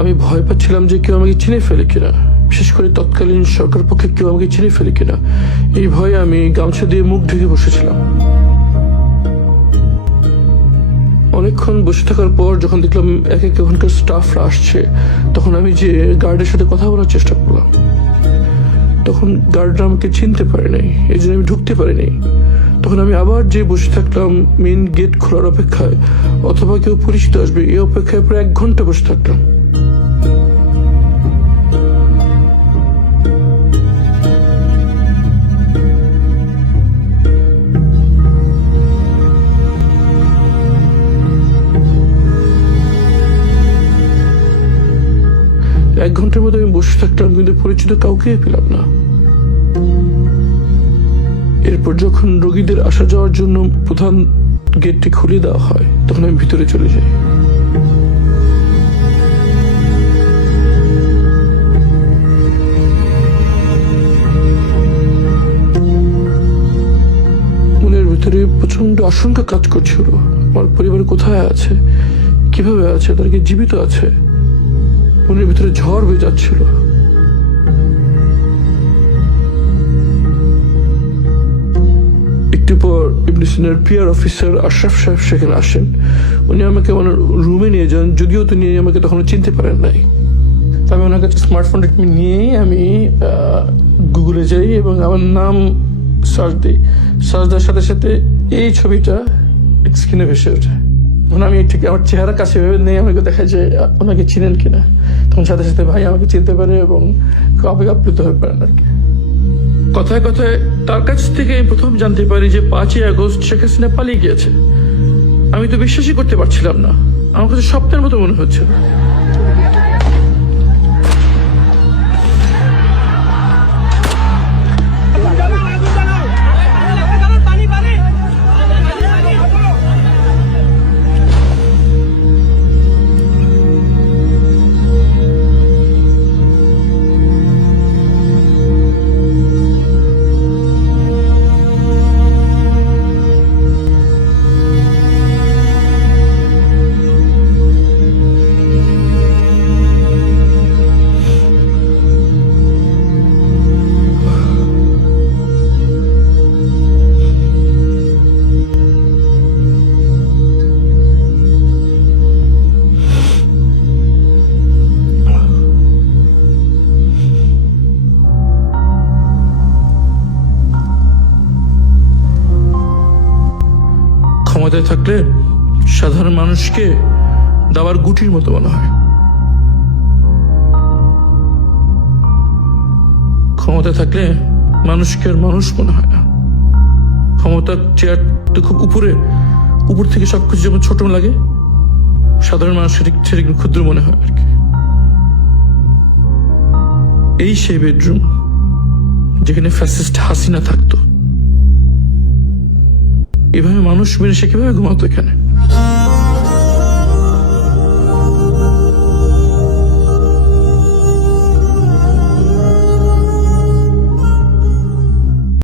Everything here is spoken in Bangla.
আমি ভয় পাচ্ছিলাম যে কেউ আমাকে চিনে ফেলে কিনা, বিশেষ করে তৎকালীন সরকার পক্ষে কেউ আমাকে চিনে ফেলে কিনা। এই ভয়ে আমি গামছা দিয়ে মুখ ঢেকে বসেছিলাম। অনেকক্ষণ বসে থাকার পর যখন দেখলাম এক এক ওখানকার স্টাফরা আসছে, তখন আমি যে গার্ডের সাথে কথা বলার চেষ্টা করলাম। তখন গার্ডরা আমাকে চিনতে পারে নাই, এই জন্য আমি ঢুকতে পারিনি। তখন আমি আবার যে বসে থাকলাম মেন গেট খোলার অপেক্ষায়, অথবা কেউ পরিচিত আসবে এই অপেক্ষায় প্রায় 1 ঘন্টা বসে থাকলাম। এক ঘন্টার মধ্যে আমি বসে থাকলাম, কিন্তু পরিচিত কাউকে পেলাম না। এরপর যখন রোগীদের আসা যাওয়ার জন্য প্রধান গেটটি খুলে দেওয়া হয়, তখন আমি ভিতরে চলে যাই। মনের ভিতরে প্রচন্ড আশঙ্কা কাজ করছিল। আমার পরিবার কোথায় আছে, কিভাবে আছে, তারা কি জীবিত আছে? মনের ভিতরে ঝড় বয়ে যাচ্ছিল। একটু পর ইবলিসিনের পিআর অফিসার আশরাফ সাহেব সেখানে আসেন। উনি আমাকে আমার রুমে নিয়ে যান, যদিও তিনি আমাকে তখন চিনতে পারেন নাই। আমি ওনার কাছে স্মার্টফোনটা নিয়েই আমি গুগলে যাই এবং আমার নাম সার্চ দিই। সার্চ দেওয়ার সাথে সাথে এই ছবিটা স্ক্রিনে ভেসে ওঠে। তখন আমি ঠিক আমার চেহারা কাছে ভেবে নেই, আমাকে দেখা যায় ওনাকে চিনেন কিনা। তখন সাথে সাথে ভাই আমাকে চিনতে পারে এবং আপ্লুত হয়ে পারেন আর কি। কথায় কথায় তার কাছ থেকে প্রথম জানতে পারি যে 5ই আগস্ট শেখ হাসিনা পালিয়ে গিয়েছে। আমি তো বিশ্বাসই করতে পারছিলাম না, আমার কাছে স্বপ্নের মতো মনে হচ্ছিল। ক্ষমতায় থাকলে সাধারণ মানুষকে দাবার গুটির মতো মনে হয়। ক্ষমতায় থাকলে মানুষকে আর মানুষ মনে হয় না। ক্ষমতার চেয়ার তো খুব উপর থেকে সবকিছু যেমন ছোট লাগে, সাধারণ মানুষকে সেটা ক্ষুদ্র মনে হয় আর কি। এই সেই বেডরুম যেখানে ফ্যাসিস্ট হাসিনা থাকতো। এভাবে মানুষ মেরে সে কিভাবে ঘুমাতো এখানে?